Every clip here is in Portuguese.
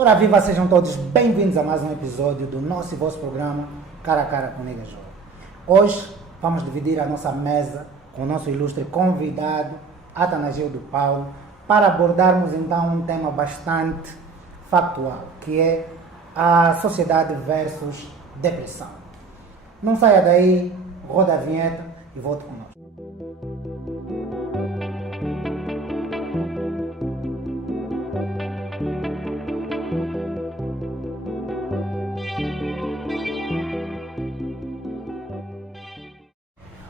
Ora viva, sejam todos bem-vindos a mais um episódio do nosso e vosso programa Cara a Cara com Nega João. Hoje vamos dividir a nossa mesa com o nosso ilustre convidado, Atanagildo Paulo, para abordarmos então um tema bastante factual, que é a sociedade versus depressão. Não saia daí, roda a vinheta e volte conosco.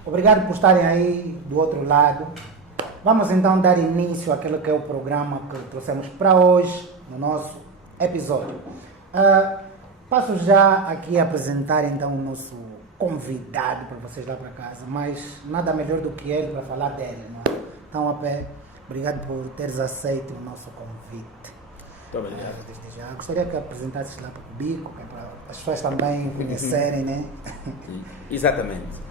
Obrigado por estarem aí do outro lado. Vamos então dar início àquele que é o programa que trouxemos para hoje, no nosso episódio. Passo já aqui a apresentar então o nosso convidado para vocês lá para casa, mas nada melhor do que ele para falar dele, não é? Então, Apé, obrigado por teres aceito o nosso convite. Muito obrigado. Já gostaria que apresentasses lá para o Bico, que é para as pessoas também conhecerem, né? Exatamente.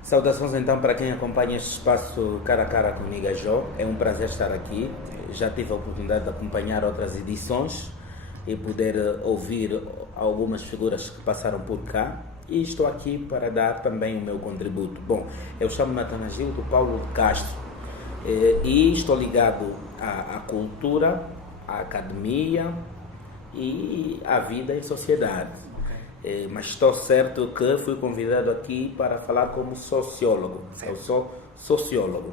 Saudações então para quem acompanha este espaço Cara a Cara com Nega João. É um prazer estar aqui. Já tive a oportunidade de acompanhar outras edições e poder ouvir algumas figuras que passaram por cá. E estou aqui para dar também o meu contributo. Bom, eu chamo-me Atanagildo Paulo Castro e estou ligado à cultura, à academia e à vida em sociedade. Mas estou certo que fui convidado aqui para falar como sociólogo. Eu sou sociólogo.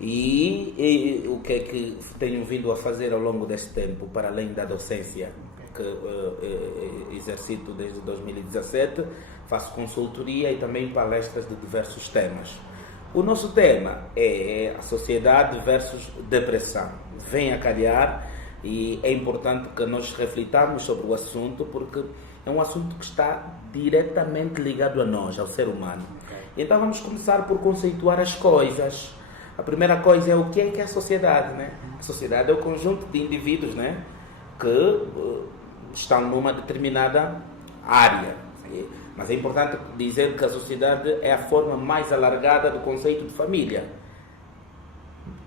E o que é que tenho vindo a fazer ao longo deste tempo, para além da docência que exercito desde 2017, faço consultoria e também palestras de diversos temas. O nosso tema é a sociedade versus depressão. Vem a calhar e é importante que nós reflitamos sobre o assunto, porque é um assunto que está diretamente ligado a nós, ao ser humano. Então vamos começar por conceituar as coisas. A primeira coisa é o que é a sociedade, né? A sociedade é o conjunto de indivíduos, né, que estão numa determinada área. Mas é importante dizer que a sociedade é a forma mais alargada do conceito de família.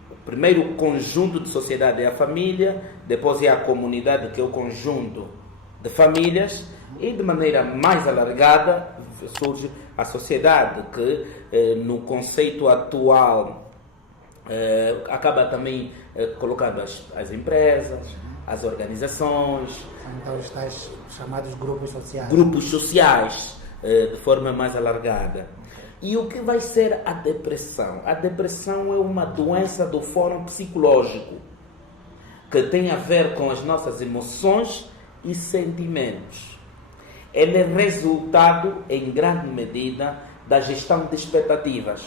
O primeiro conjunto de sociedade é a família, depois é a comunidade, que é o conjunto de famílias, e de maneira mais alargada surge a sociedade, que no conceito atual acaba também colocando as empresas, as organizações. Então os tais chamados grupos sociais. Grupos sociais, de forma mais alargada. E o que vai ser a depressão? A depressão é uma doença do fórum psicológico, que tem a ver com as nossas emoções e sentimentos. Ele é resultado, em grande medida, da gestão de expectativas.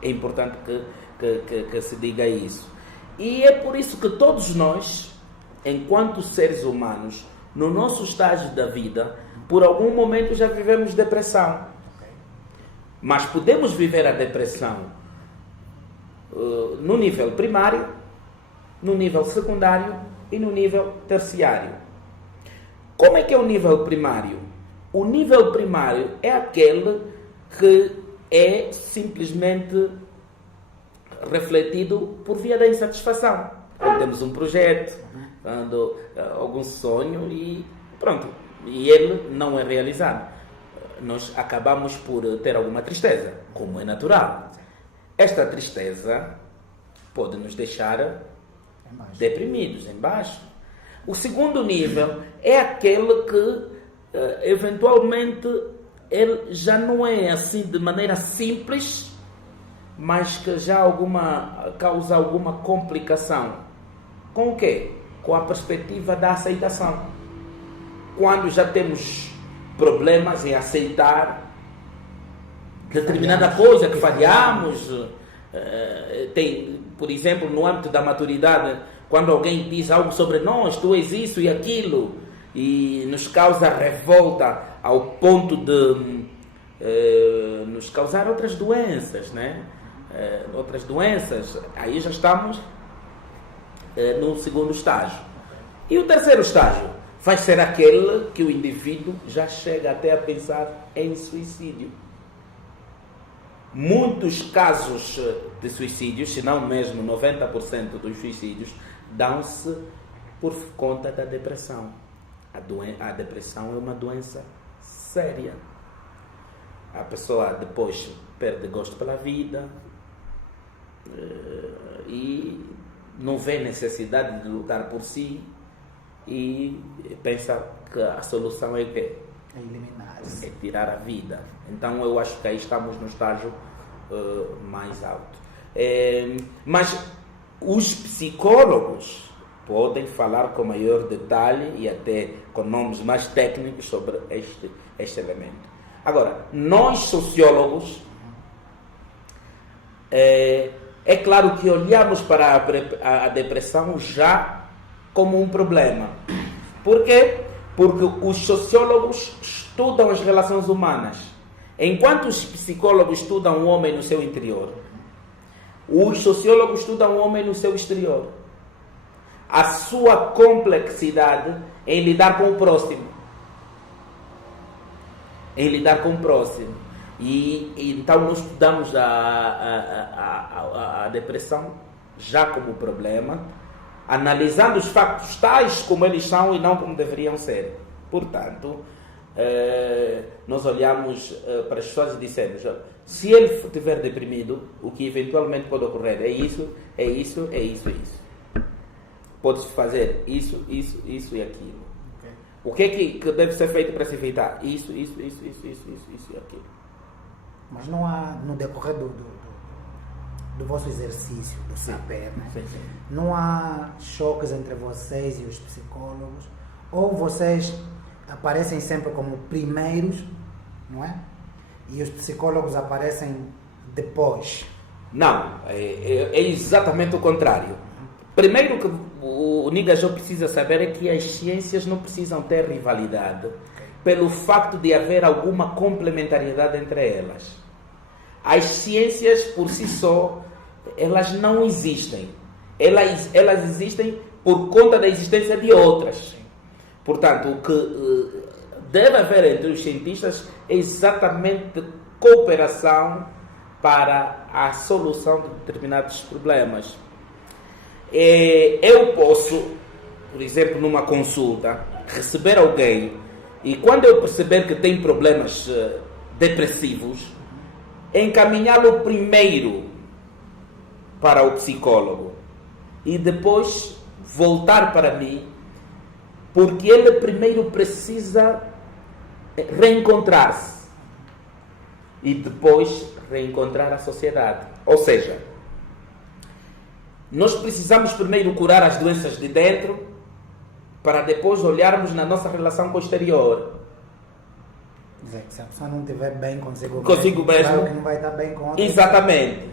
É importante que se diga isso. E é por isso que todos nós, enquanto seres humanos, no nosso estágio da vida, por algum momento já vivemos depressão. Mas podemos viver a depressão no nível primário, no nível secundário e no nível terciário. Como é que é o nível primário? O nível primário é aquele que é simplesmente refletido por via da insatisfação. Quando temos um projeto, quando algum sonho e pronto, e ele não é realizado, nós acabamos por ter alguma tristeza, como é natural. Esta tristeza pode nos deixar deprimidos, em baixo. O segundo nível é aquele que, eventualmente, ele já não é assim de maneira simples, mas que já causa alguma complicação. Com o quê? Com a perspectiva da aceitação. Quando já temos problemas em aceitar determinada coisa que falhamos, tem, por exemplo, no âmbito da maturidade, quando alguém diz algo sobre nós, tu és isso e aquilo, e nos causa revolta ao ponto de nos causar outras doenças, né? Outras doenças, aí já estamos no segundo estágio. E o terceiro estágio vai ser aquele que o indivíduo já chega até a pensar em suicídio. Muitos casos de suicídios, se não mesmo 90% dos suicídios, dão-se por conta da depressão. A depressão é uma doença séria. A pessoa depois perde gosto pela vida e não vê necessidade de lutar por si e pensa que a solução é o quê? É eliminar-se. É tirar a vida. Então eu acho que aí estamos no estágio mais alto. Mas os psicólogos podem falar com maior detalhe e até com nomes mais técnicos sobre este elemento. Agora, nós sociólogos, é claro que olhamos para a depressão já como um problema. Por quê? Porque os sociólogos estudam as relações humanas. Enquanto os psicólogos estudam o homem no seu interior, os sociólogos estudam o homem no seu exterior. A sua complexidade em lidar com o próximo. E então nós estudamos a depressão já como problema, analisando os factos tais como eles são e não como deveriam ser. Portanto, nós olhamos para as pessoas e dissemos: se ele estiver deprimido, o que eventualmente pode ocorrer é isso. Pode-se fazer isso e aquilo. Okay. O que é que deve ser feito para se evitar? Isso e aquilo. Mas não há, no decorrer do vosso exercício, do saber, né? Sim. Não há choques entre vocês e os psicólogos? Ou vocês aparecem sempre como primeiros, não é? E os psicólogos aparecem depois? Não, é exatamente o contrário. Primeiro que o Nigajó precisa saber é que as ciências não precisam ter rivalidade pelo facto de haver alguma complementariedade entre elas. As ciências por si só, elas não existem. Elas existem por conta da existência de outras. Portanto, o que deve haver entre os cientistas é exatamente cooperação para a solução de determinados problemas. Eu posso, por exemplo, numa consulta, receber alguém e quando eu perceber que tem problemas depressivos, encaminhá-lo primeiro para o psicólogo e depois voltar para mim, porque ele primeiro precisa reencontrar-se e depois reencontrar a sociedade. Ou seja, nós precisamos primeiro curar as doenças de dentro para depois olharmos na nossa relação com o exterior. Dizer que se a pessoa não estiver bem consigo mesmo, claro que não vai estar bem com outra. Exatamente.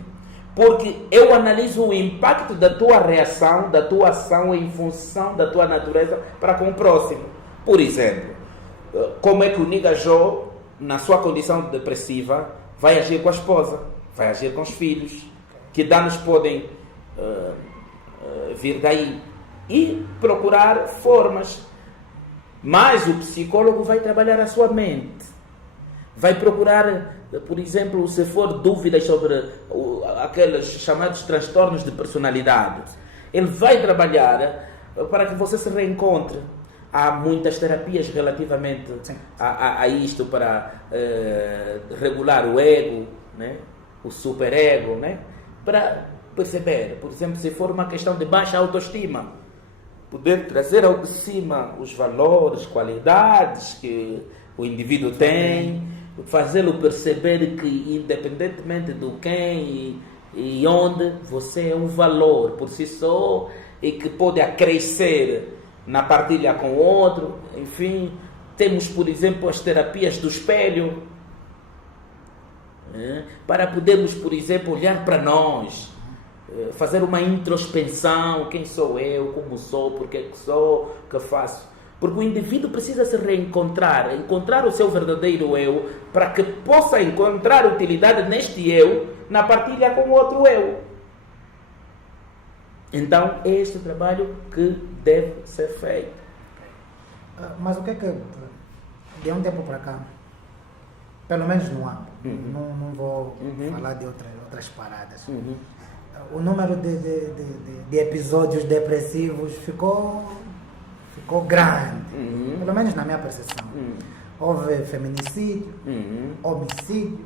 Porque eu analiso o impacto da tua reação, da tua ação em função da tua natureza para com o próximo. Por exemplo, como é que o Nigajó, na sua condição depressiva, vai agir com a esposa, vai agir com os filhos, que danos podem vir daí, e procurar formas. Mas o psicólogo vai trabalhar a sua mente, vai procurar, por exemplo, se for dúvidas sobre aqueles chamados transtornos de personalidade, ele vai trabalhar para que você se reencontre. Há muitas terapias relativamente a isto para regular o ego, né? O superego, né? Para perceber, por exemplo, se for uma questão de baixa autoestima, poder trazer ao de cima os valores, qualidades que o indivíduo tem, fazê-lo perceber que independentemente do quem e onde, você é um valor por si só e que pode acrescer na partilha com o outro. Enfim, temos, por exemplo, as terapias do espelho, para podermos, por exemplo, olhar para nós, fazer uma introspecção: quem sou eu, como sou, por que sou, o que faço. Porque o indivíduo precisa se reencontrar, encontrar o seu verdadeiro eu, para que possa encontrar utilidade neste eu, na partilha com o outro eu. Então, é este o trabalho que deve ser feito. Mas o que é que, de um tempo para cá, pelo menos no âmbito, não vou falar de outras paradas, o número de episódios depressivos ficou ficou grande, pelo menos na minha percepção. Houve feminicídio, homicídio,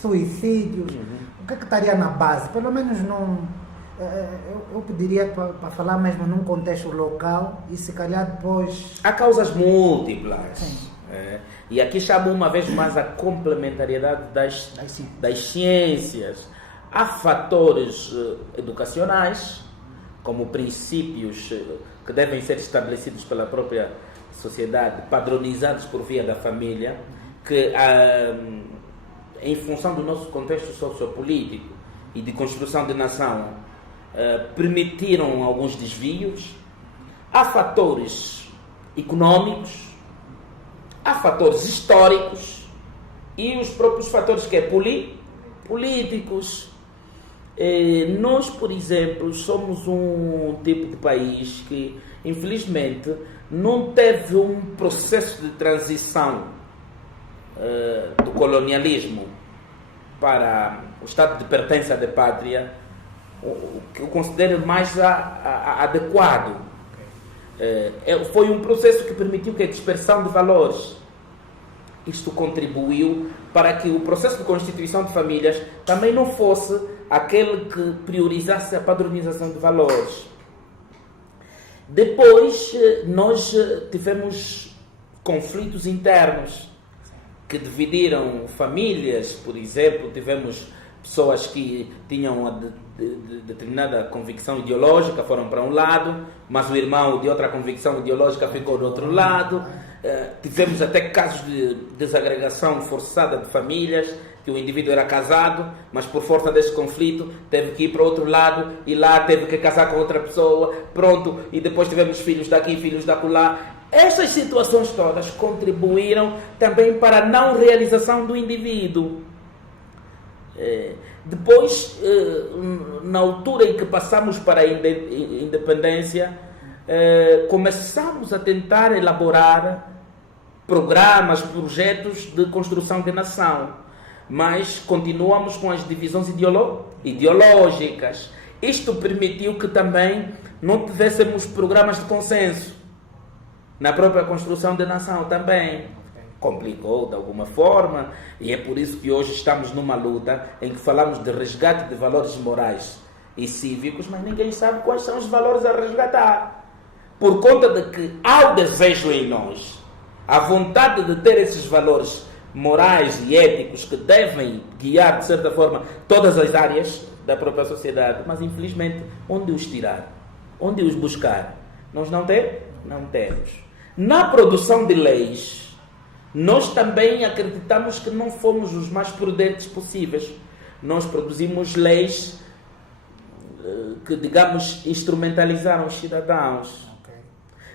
suicídios. O que é que estaria na base? Pelo menos eu pediria para falar mesmo num contexto local e se calhar depois... Há causas múltiplas. E aqui chamo uma vez mais a complementariedade das ciências. Há fatores educacionais, como princípios que devem ser estabelecidos pela própria sociedade, padronizados por via da família, que em função do nosso contexto sociopolítico e de construção de nação permitiram alguns desvios. Há fatores econômicos, há fatores históricos e os próprios fatores que políticos. Nós, por exemplo, somos um tipo de país que, infelizmente, não teve um processo de transição do colonialismo para o estado de pertença da pátria, o que eu considero mais adequado. Foi um processo que permitiu que a dispersão de valores. Isto contribuiu para que o processo de constituição de famílias também não fosse aquele que priorizasse a padronização de valores. Depois, nós tivemos conflitos internos que dividiram famílias. Por exemplo, tivemos pessoas que tinham uma determinada convicção ideológica, foram para um lado, mas o irmão de outra convicção ideológica ficou do outro lado. Tivemos até casos de desagregação forçada de famílias, que o indivíduo era casado, mas por força desse conflito teve que ir para o outro lado e lá teve que casar com outra pessoa, pronto, e depois tivemos filhos daqui, filhos da acolá. Essas situações todas contribuíram também para a não realização do indivíduo. Depois, na altura em que passamos para a independência, começamos a tentar elaborar programas, projetos de construção de nação, mas continuamos com as divisões ideológicas. Isto permitiu que também não tivéssemos programas de consenso na própria construção da nação também. Complicou de alguma forma, e é por isso que hoje estamos numa luta em que falamos de resgate de valores morais e cívicos, mas ninguém sabe quais são os valores a resgatar. Por conta de que há o desejo em nós, a vontade de ter esses valores morais e éticos que devem guiar, de certa forma, todas as áreas da própria sociedade, mas infelizmente, onde os tirar? Onde os buscar? Nós não temos. Na produção de leis, nós também acreditamos que não fomos os mais prudentes possíveis. Nós produzimos leis que, digamos, instrumentalizaram os cidadãos.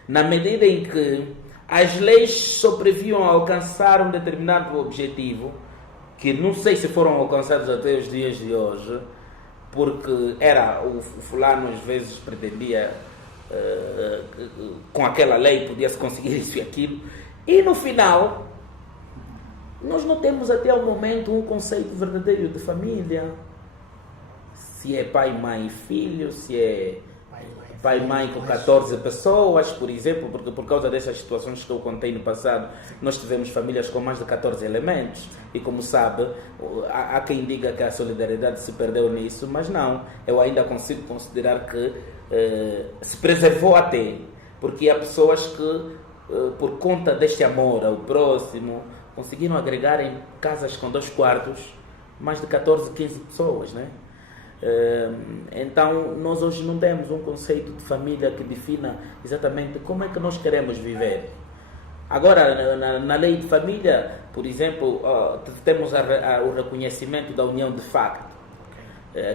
Na medida em que as leis só previam alcançar um determinado objetivo, que não sei se foram alcançados até os dias de hoje, porque o fulano às vezes pretendia, com aquela lei podia-se conseguir isso e aquilo, e no final nós não temos até o momento um conceito verdadeiro de família. Se é pai, mãe e filho, se é pai e mãe com 14 pessoas, por exemplo, porque por causa dessas situações que eu contei no passado, nós tivemos famílias com mais de 14 elementos, e como sabe, há quem diga que a solidariedade se perdeu nisso, mas não, eu ainda consigo considerar que se preservou até, porque há pessoas que, por conta deste amor ao próximo, conseguiram agregar em casas com 2 quartos mais de 14, 15 pessoas, né? Então, nós hoje não temos um conceito de família que defina exatamente como é que nós queremos viver. Agora, na lei de família, por exemplo, temos o reconhecimento da união de facto,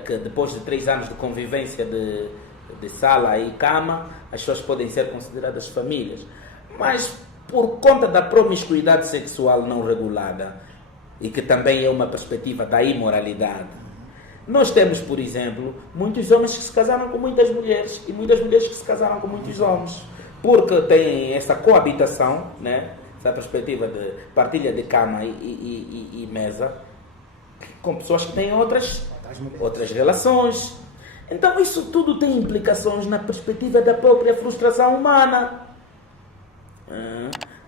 que depois de 3 anos de convivência de sala e cama, as pessoas podem ser consideradas famílias. Mas, por conta da promiscuidade sexual não regulada, e que também é uma perspectiva da imoralidade, nós temos, por exemplo, muitos homens que se casaram com muitas mulheres e muitas mulheres que se casaram com muitos homens, porque tem essa coabitação, né? Essa perspectiva de partilha de cama e mesa, com pessoas que têm outras relações. Então isso tudo tem implicações na perspectiva da própria frustração humana.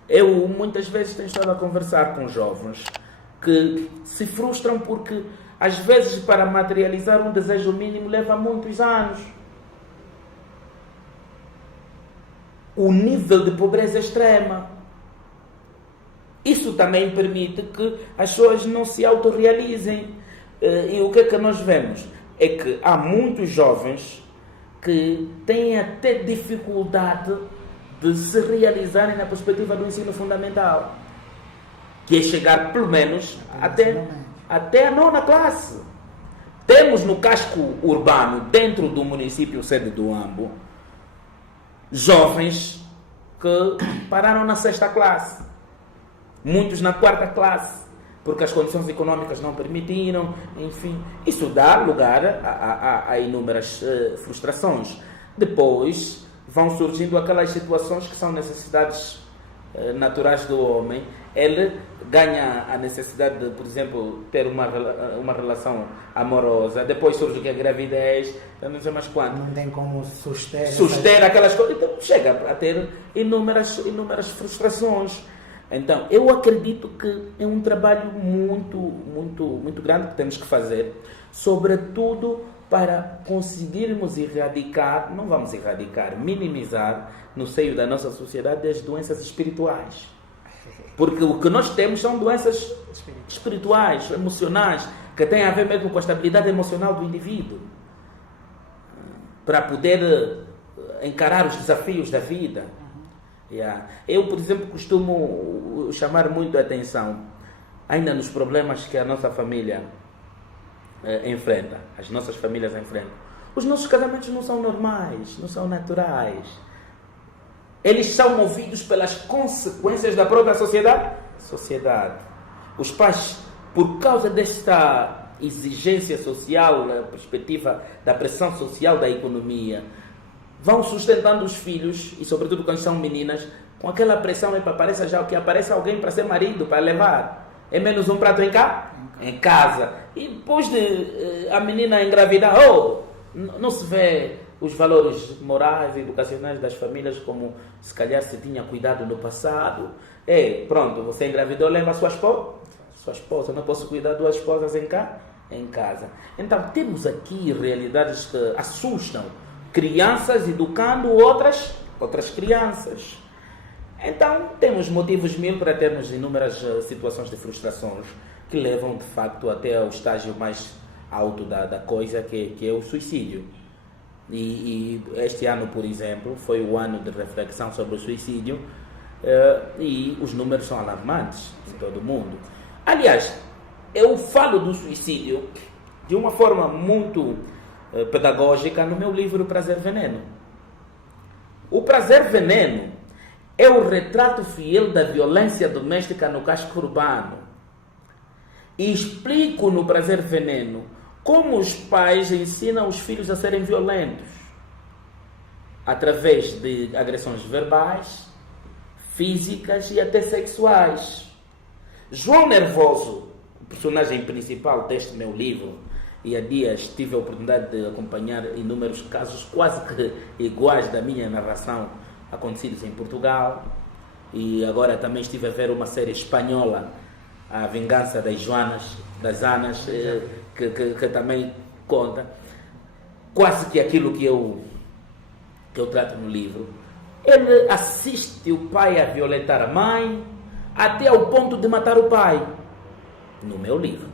Eu muitas vezes tenho estado a conversar com jovens que se frustram porque às vezes para materializar um desejo mínimo leva muitos anos. O nível de pobreza extrema. Isso também permite que as pessoas não se autorrealizem. E o que é que nós vemos? É que há muitos jovens que têm até dificuldade de se realizarem na perspectiva do ensino fundamental, que é chegar pelo menos até a 9ª classe. Temos no casco urbano, dentro do município sede do Ambo, jovens que pararam na 6ª classe, muitos na 4ª classe, porque as condições econômicas não permitiram, enfim. Isso dá lugar a inúmeras frustrações. Depois vão surgindo aquelas situações que são necessidades naturais do homem. Ele ganha a necessidade de, por exemplo, ter uma relação amorosa. Depois surge que a gravidez, não sei mais quanto. Não tem como suster aquelas coisas. Então chega a ter inúmeras frustrações. Então, eu acredito que é um trabalho muito grande que temos que fazer, sobretudo para conseguirmos erradicar, não vamos erradicar, minimizar no seio da nossa sociedade as doenças espirituais. Porque o que nós temos são doenças espirituais, emocionais, que têm a ver mesmo com a estabilidade emocional do indivíduo, para poder encarar os desafios da vida. Eu, por exemplo, costumo chamar muito a atenção ainda nos problemas que a nossa família enfrenta, as nossas famílias enfrentam. Os nossos casamentos não são normais, não são naturais. Eles são movidos pelas consequências da própria sociedade. Os pais, por causa desta exigência social, na perspectiva da pressão social da economia, vão sustentando os filhos, e sobretudo quando são meninas, com aquela pressão para apareça alguém para ser marido, para levar. É menos um prato em casa. E depois de a menina engravidar, não se vê os valores morais e educacionais das famílias como se calhar se tinha cuidado no passado. Pronto, você engravidou, leva a sua esposa. Não posso cuidar de 2 esposas em casa. Então temos aqui realidades que assustam. Crianças educando outras crianças. Então, temos motivos mil para termos inúmeras situações de frustrações que levam, de facto, até ao estágio mais alto da coisa, que é o suicídio. E este ano, por exemplo, foi o ano de reflexão sobre o suicídio e os números são alarmantes em todo o mundo. Aliás, eu falo do suicídio de uma forma muito pedagógica no meu livro Prazer Veneno. O Prazer Veneno é o retrato fiel da violência doméstica no casco urbano. E explico no Prazer Veneno como os pais ensinam os filhos a serem violentos através de agressões verbais, físicas e até sexuais. João Nervoso, o personagem principal deste meu livro, e há dias tive a oportunidade de acompanhar inúmeros casos quase que iguais da minha narração acontecidos em Portugal, e agora também estive a ver uma série espanhola, A Vingança das Anas, que também conta quase que aquilo que eu trato no livro. Ele assiste o pai a violentar a mãe até ao ponto de matar o pai, no meu livro.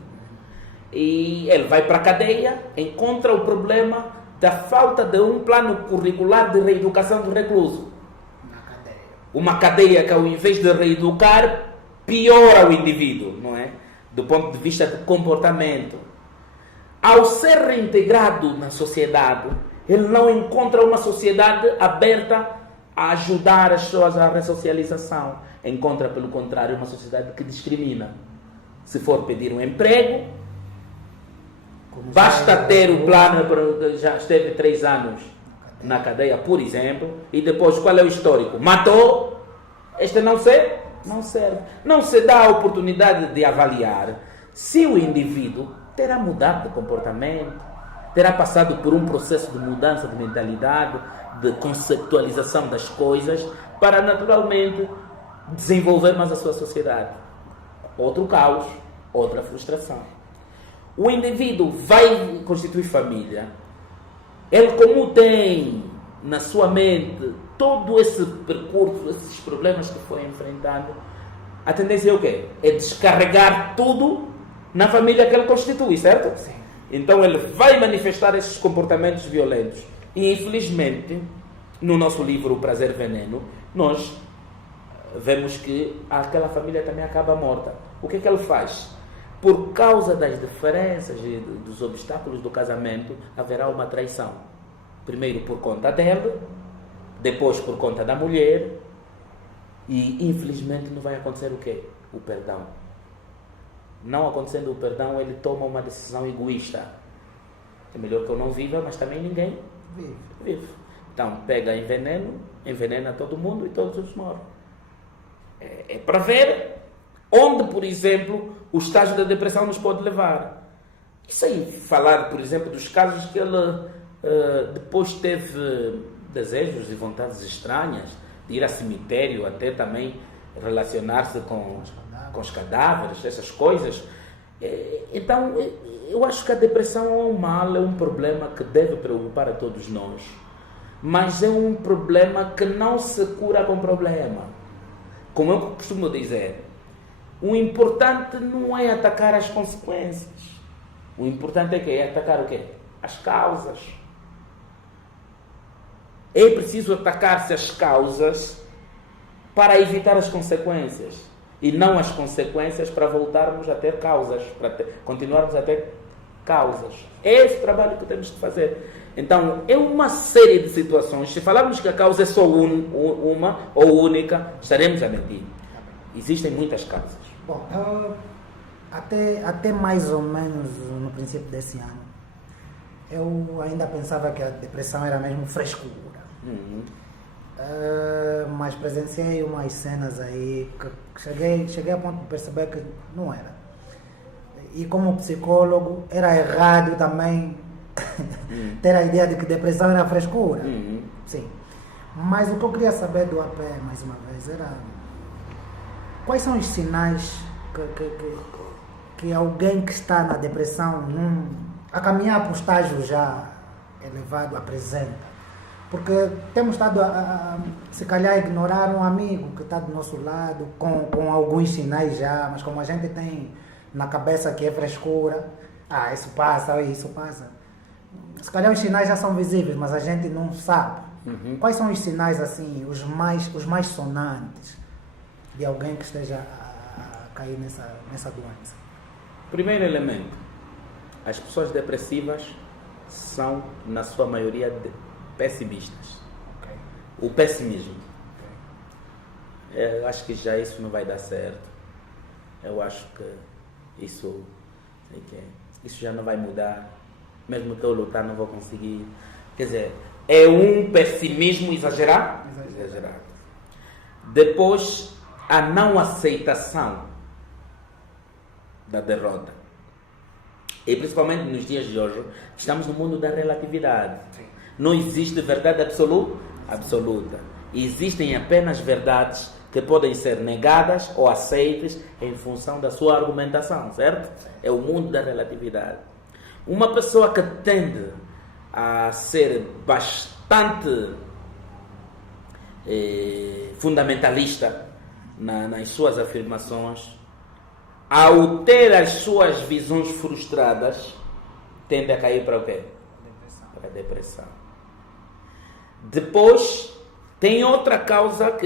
E ele vai para a cadeia, encontra o problema da falta de um plano curricular de reeducação do recluso. Uma cadeia que, ao invés de reeducar, piora o indivíduo, não é? Do ponto de vista do comportamento. Ao ser reintegrado na sociedade, ele não encontra uma sociedade aberta a ajudar as pessoas à ressocialização. Encontra, pelo contrário, uma sociedade que discrimina. Se for pedir um emprego, basta ter o plano, já esteve 3 anos na cadeia, por exemplo, e depois qual é o histórico? Matou, este não serve. Não se dá a oportunidade de avaliar se o indivíduo terá mudado de comportamento, terá passado por um processo de mudança de mentalidade, de conceptualização das coisas, para naturalmente desenvolver mais a sua sociedade. Outro caos, outra frustração. O indivíduo vai constituir família, ele como tem na sua mente todo esse percurso, esses problemas que foi enfrentando, a tendência é o quê? É descarregar tudo na família que ele constitui, certo? Sim. Então ele vai manifestar esses comportamentos violentos. E infelizmente, no nosso livro O Prazer Veneno, nós vemos que aquela família também acaba morta. O que é que ele faz? Por causa das diferenças e dos obstáculos do casamento, haverá uma traição. Primeiro por conta dele, depois por conta da mulher, e infelizmente não vai acontecer o quê? O perdão. Não acontecendo o perdão, ele toma uma decisão egoísta. É melhor que eu não viva, mas também ninguém vive. Então pega envenena todo mundo e todos morrem. É para ver onde, por exemplo, o estágio da depressão nos pode levar. E sem falar, por exemplo, dos casos que ele depois teve desejos e vontades estranhas de ir a cemitério, até também relacionar-se com os cadáveres, essas coisas. Então, eu acho que a depressão é um mal, é um problema que deve preocupar a todos nós, mas é um problema que não se cura com problema. Como eu costumo dizer, o importante não é atacar as consequências. O importante é atacar o quê? As causas. É preciso atacar-se as causas para evitar as consequências. E não as consequências para voltarmos a ter causas, para continuarmos a ter causas. É esse trabalho que temos de fazer. Então, é uma série de situações. Se falarmos que a causa é só uma ou única, estaremos a mentir. Existem muitas causas. Bom, até mais ou menos no princípio desse ano, eu ainda pensava que a depressão era mesmo frescura. Mas presenciei umas cenas aí que cheguei a ponto de perceber que não era. E como psicólogo, era errado também ter a ideia de que depressão era frescura. Sim. Mas o que eu queria saber do AP, mais uma vez, era quais são os sinais que alguém que está na depressão, a caminhar para o estágio já elevado, apresenta. Porque temos estado se calhar, a ignorar um amigo que está do nosso lado, com alguns sinais já, mas como a gente tem na cabeça que é frescura, isso passa. Se calhar os sinais já são visíveis, mas a gente não sabe. Quais são os sinais, assim, os mais sonantes de alguém que esteja a cair nessa doença? Primeiro elemento, as pessoas depressivas são, na sua maioria, pessimistas. O pessimismo. Eu acho que já isso não vai dar certo. Eu acho que isso já não vai mudar. Mesmo que eu lutar, não vou conseguir. Quer dizer, é um pessimismo exagerado. Depois, a não aceitação da derrota. E principalmente nos dias de hoje, estamos no mundo da relatividade. Não existe verdade absoluta. Existem apenas verdades que podem ser negadas ou aceitas em função da sua argumentação, certo? É o mundo da relatividade. Uma pessoa que tende a ser bastante fundamentalista nas suas afirmações, ao ter as suas visões frustradas, tende a cair para o quê? Para a depressão. Depois, tem outra causa,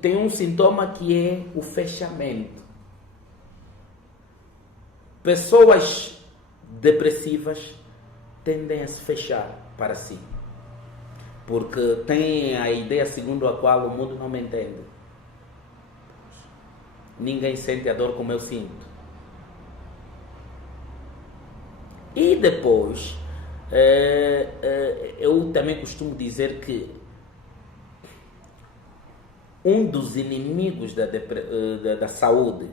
tem um sintoma que é o fechamento. Pessoas depressivas tendem a se fechar para si, porque têm a ideia segundo a qual o mundo não me entende. Ninguém sente a dor como eu sinto. E depois, eu também costumo dizer que um dos inimigos da saúde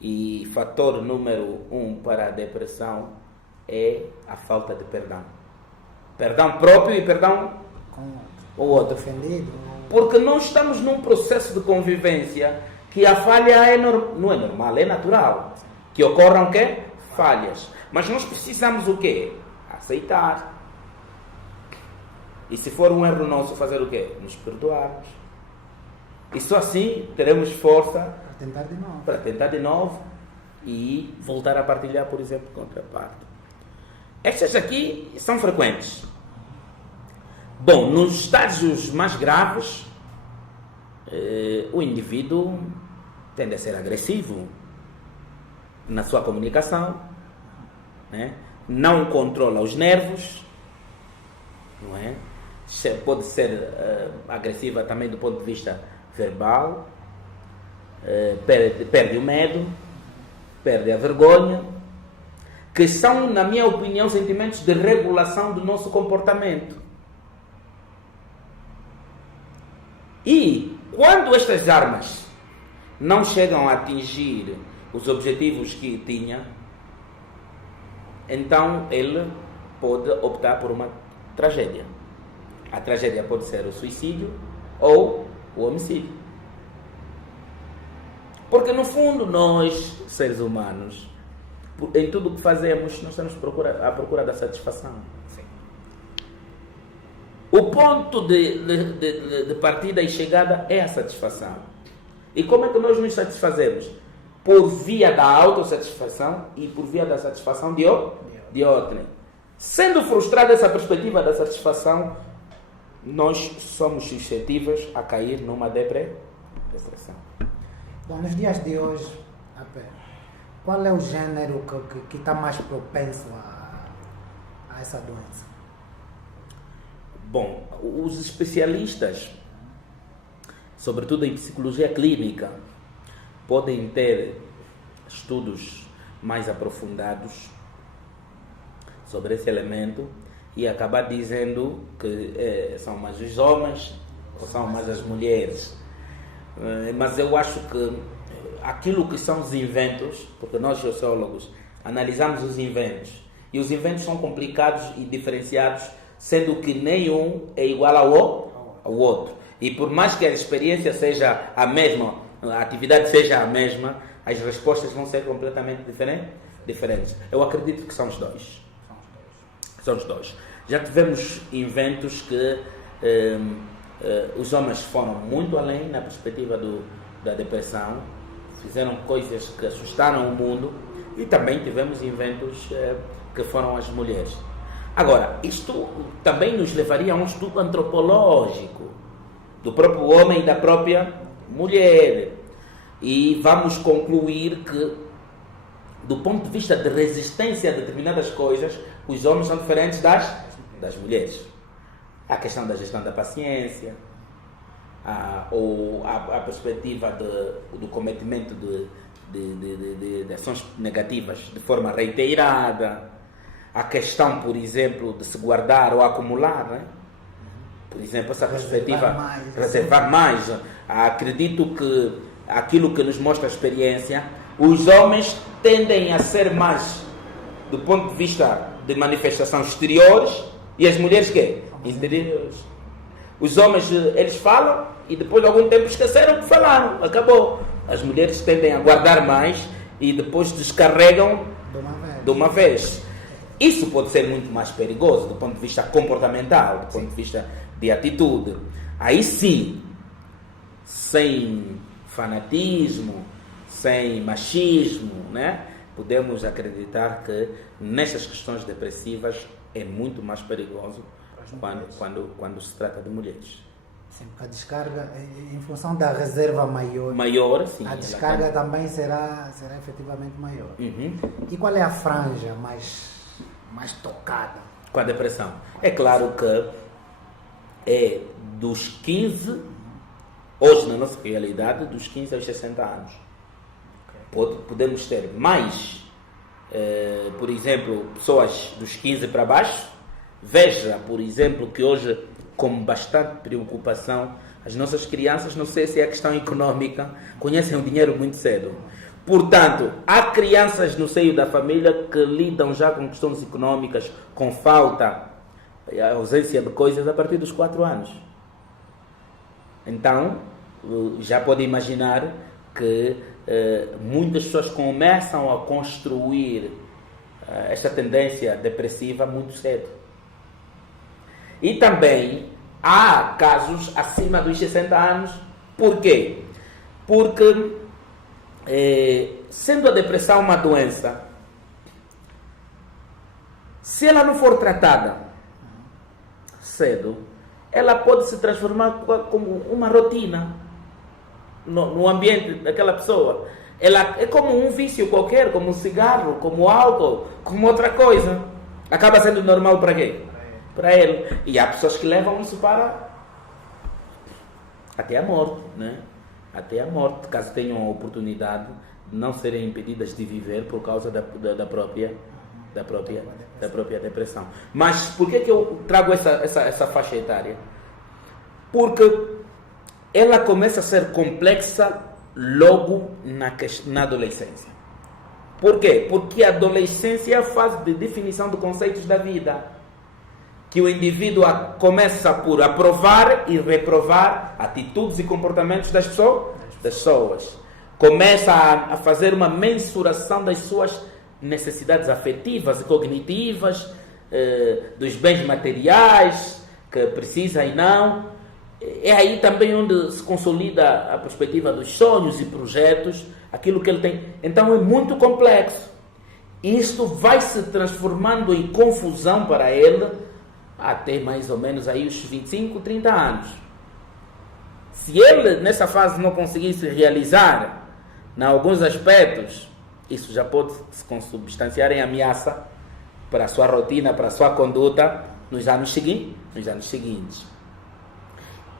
e fator número 1 para a depressão é a falta de perdão. Perdão próprio e perdão Com ao outro. ofendido. Porque nós estamos num processo de convivência que a falha não é normal, é natural. Que ocorram o quê? Falhas. Mas nós precisamos o quê? Aceitar. E se for um erro nosso, fazer o quê? Nos perdoarmos. E só assim teremos força Para tentar de novo. E voltar a partilhar, por exemplo, com outra parte. Estas aqui são frequentes. Bom, nos estágios mais graves, o indivíduo tende a ser agressivo na sua comunicação, né? Não controla os nervos, não é? Pode ser agressiva também do ponto de vista verbal, perde o medo, perde a vergonha, que são, na minha opinião, sentimentos de regulação do nosso comportamento. E quando estas armas não chegam a atingir os objetivos que tinha, então ele pode optar por uma tragédia. A tragédia pode ser o suicídio ou o homicídio. Porque no fundo nós, seres humanos, em tudo o que fazemos, nós estamos à procura da satisfação. Sim. O ponto de partida e chegada é a satisfação. E como é que nós nos satisfazemos? Por via da autossatisfação e por via da satisfação de outrem. Sendo frustrada essa perspectiva da satisfação, nós somos suscetíveis a cair numa depressão. Bom, nos dias de hoje, qual é o gênero que está mais propenso a essa doença? Bom, os especialistas, sobretudo em psicologia clínica, podem ter estudos mais aprofundados sobre esse elemento e acabar dizendo que são mais os homens ou são mais as mulheres. Mas eu acho que aquilo que são os inventos, porque nós sociólogos analisamos os inventos, e os inventos são complicados e diferenciados, sendo que nenhum é igual ao outro. E por mais que a experiência seja a mesma, a atividade seja a mesma, as respostas vão ser completamente diferentes. Eu acredito que são os dois. São os dois. Já tivemos inventos que os homens foram muito além na perspectiva da depressão, fizeram coisas que assustaram o mundo, e também tivemos inventos que foram as mulheres. Agora, isto também nos levaria a um estudo antropológico do próprio homem e da própria mulher. E vamos concluir que, do ponto de vista de resistência a determinadas coisas, os homens são diferentes das mulheres. A questão da gestão da paciência, ou a perspectiva do cometimento de ações negativas de forma reiterada, a questão, por exemplo, de se guardar ou acumular, né? Por exemplo, essa perspectiva, reservar mais. Acredito que aquilo que nos mostra a experiência, os homens tendem a ser mais do ponto de vista de manifestação exteriores e as mulheres quê? Interiores. Os homens, eles falam e depois de algum tempo esqueceram o que falaram, acabou. As mulheres tendem a guardar mais e depois descarregam de uma vez. Isso pode ser muito mais perigoso do ponto de vista comportamental, do ponto de vista de atitude. Aí sim, sem fanatismo, sem machismo, né? Podemos acreditar que nessas questões depressivas é muito mais perigoso quando se trata de mulheres. Sim, porque a descarga, em função da reserva maior, sim, a descarga também será efetivamente maior. Uhum. E qual é a franja mais tocada? Com a depressão. É claro que é dos 15, hoje na nossa realidade, dos 15 aos 60 anos. Podemos ter mais, por exemplo, pessoas dos 15 para baixo. Veja, por exemplo, que hoje, com bastante preocupação, as nossas crianças, não sei se é questão econômica, conhecem o dinheiro muito cedo. Portanto, há crianças no seio da família que lidam já com questões econômicas, com falta, a ausência de coisas a partir dos 4 anos. Então, já pode imaginar que muitas pessoas começam a construir esta tendência depressiva muito cedo. E também há casos acima dos 60 anos. Por quê? Porque, sendo a depressão uma doença, se ela não for tratada cedo, ela pode se transformar como uma rotina no ambiente daquela pessoa. Ela é como um vício qualquer, como um cigarro, como álcool, como outra coisa. Acaba sendo normal para quê? Para ele. E há pessoas que levam isso para até a morte, né? Até a morte, caso tenham a oportunidade de não serem impedidas de viver por causa da própria depressão. Mas por que eu trago essa faixa etária? Porque ela começa a ser complexa logo na adolescência. Por quê? Porque a adolescência é a fase de definição de conceitos da vida, que o indivíduo começa por aprovar e reprovar atitudes e comportamentos das pessoas. Começa a fazer uma mensuração das suas necessidades afetivas e cognitivas, dos bens materiais que precisa e não. É aí também onde se consolida a perspectiva dos sonhos e projetos, aquilo que ele tem. Então é muito complexo. Isto vai se transformando em confusão para ele até mais ou menos aí os 25, 30 anos. Se ele nessa fase não conseguir se realizar em alguns aspectos, isso já pode se consubstanciar em ameaça para a sua rotina, para a sua conduta nos anos seguintes.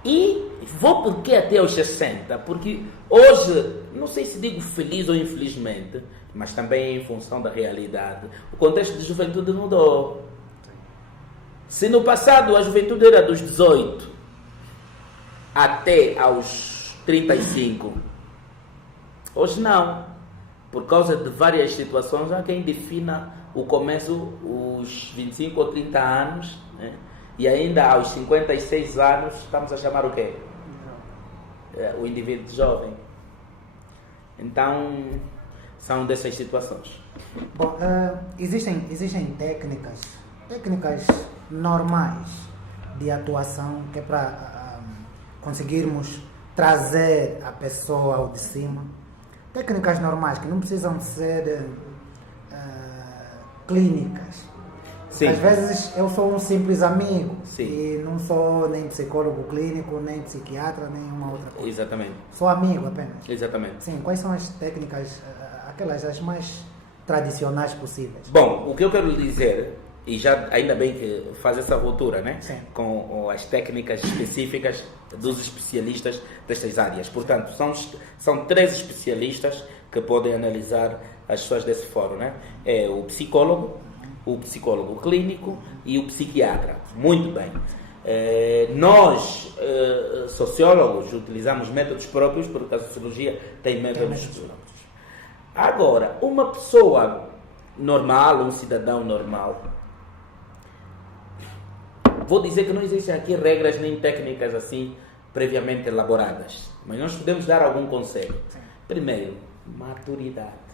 E vou porque até os 60, porque hoje, não sei se digo feliz ou infelizmente, mas também em função da realidade, o contexto de juventude mudou. Se no passado a juventude era dos 18 até aos 35, hoje não. Por causa de várias situações, há quem defina o começo, os 25 ou 30 anos, né? E ainda aos 56 anos, estamos a chamar o quê? O indivíduo jovem. Então, são dessas situações. Bom, existem técnicas normais de atuação que é para conseguirmos trazer a pessoa ao de cima. Técnicas normais que não precisam ser clínicas. Sim. Às vezes eu sou um simples amigo. Sim. E não sou nem psicólogo clínico, nem psiquiatra, nem uma outra coisa. Exatamente. Sou amigo apenas. Exatamente. Sim, quais são as técnicas, aquelas as mais tradicionais possíveis? Bom, o que eu quero lhe dizer, e já ainda bem que faz essa ruptura, né? Sim. Com as técnicas específicas dos especialistas destas áreas. Portanto, são 3 especialistas que podem analisar as pessoas desse fórum, né? É o psicólogo clínico e o psiquiatra. Muito bem. Nós, sociólogos, utilizamos métodos próprios, porque a sociologia tem métodos próprios. Agora, uma pessoa normal, um cidadão normal, vou dizer que não existem aqui regras nem técnicas assim previamente elaboradas, mas nós podemos dar algum conselho. Primeiro, maturidade.